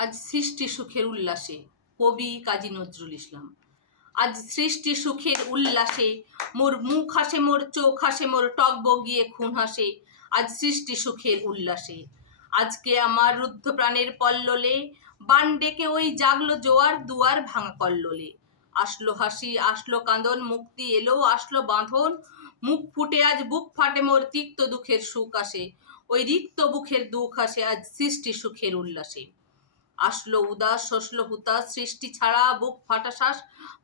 আজ সৃষ্টি সুখের উল্লাসে, কবি কাজী নজরুল ইসলাম। আজ সৃষ্টি সুখের উল্লাসে মোর মুখ হাসে, মোর চোখ হাসে, মোর টক বগিয়ে খুন হাসে। আজ সৃষ্টি সুখের উল্লাসে, আজকে আমার রুদ্ধ প্রাণের পল্ললে বান ডেকে ওই জাগলো জোয়ার, দুয়ার ভাঙা কল্লোলে। আসলো হাসি, আসলো কাঁদন, মুক্তি এলো, আসলো বাঁধন। মুখ ফুটে আজ বুক ফাটে, মোর তিক্ত দুঃখের সুখ আসে। ওই রিক্ত বুকের দুঃখ আসে আজ সৃষ্টি সুখের উল্লাসে। আসলো উদাস, শসলো হুতাশ, সৃষ্টি ছাড়া বুক ফাটা শ্বাস।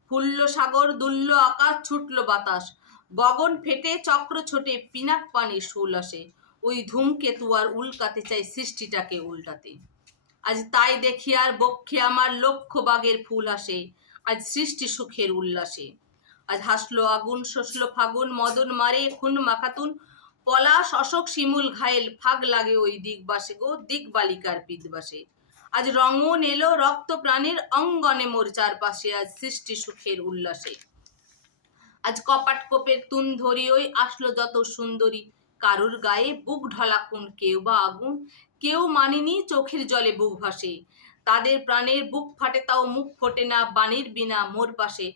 ফুলল সাগর, দুলল আকাশ, ছুটল বাতাস। গগন ফেটে, চক্র ছোটে, পিনাক পানি শুল আসে। ওই ধূমকেতু আর উল্কাতে চাই সৃষ্টিটাকে উল্টাতে। আজ তাই দেখি আর বক্ষে আমার লক্ষ বাগের ফুল আসে। আজ সৃষ্টি সুখের উল্লাসে। আজ হাসলো আগুন, শসলো ফাগুন, মদন মারে খুন মাখাতুন। পলাশ, অশোক, শিমুল ঘায়েল, ফাগ লাগে ওই দিগবাসে গো, দিক বালিকার পিদবাসে। আজ রঙন এলো রক্ত প্রাণীর অঙ্গনে মোর চারপাশে, আজ সৃষ্টি সুখের উল্লাসে। আজ কপাট কোপের তুন ধরি ওই আসলো যত সুন্দরী। কারুর গায়ে বুক ঢলা খুন, কেউ বা আগুন, কেউ মানিনি চোখের জলে বুক ভাসে। তাদের প্রাণের বুক ফাটে তাও মুখ ফোটে না, বাণীর বিনা মোর পাশে।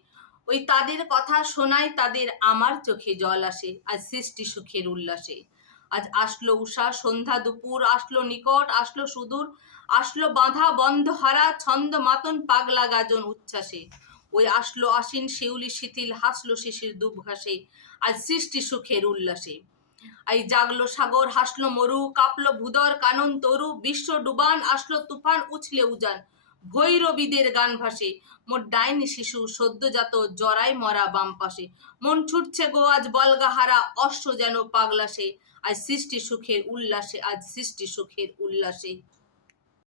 ওই তাদের কথা শোনায় তাদের, আমার চোখে জল আসে আজ সৃষ্টি সুখের উল্লাসে। আজ আসলো উষা, সন্ধ্যা, দুপুর, আসলো নিকট, আসলো সুদূর। আসলো বাঁধা বন্ধ হারা ছন্দ মাতন, পাগলা গাজন উচ্ছ্বাসে। ওই আসলো আশ্বিন, শিউলি শিথিল, হাসলো শিশির দুব ঘাসে আজ সৃষ্টি সুখের উল্লাসে। এই জাগলো সাগর, হাসলো মরু, কাঁপলো ভূদর কানন তরু। বিশ্ব ডুবান, আসলো তুফান, উছলে উজান, ভৈরবীদের গান ভাসে। মোর ডাইনি শিশু সদ্যজাত, জরাই মরা বাম পাশে। মন ছুটছে গো আজ বলগাহারা, অশ্ব যেন পাগলাসে। আজ সৃষ্টি সুখের উল্লাসে, আজ সৃষ্টি সুখের উল্লাসে।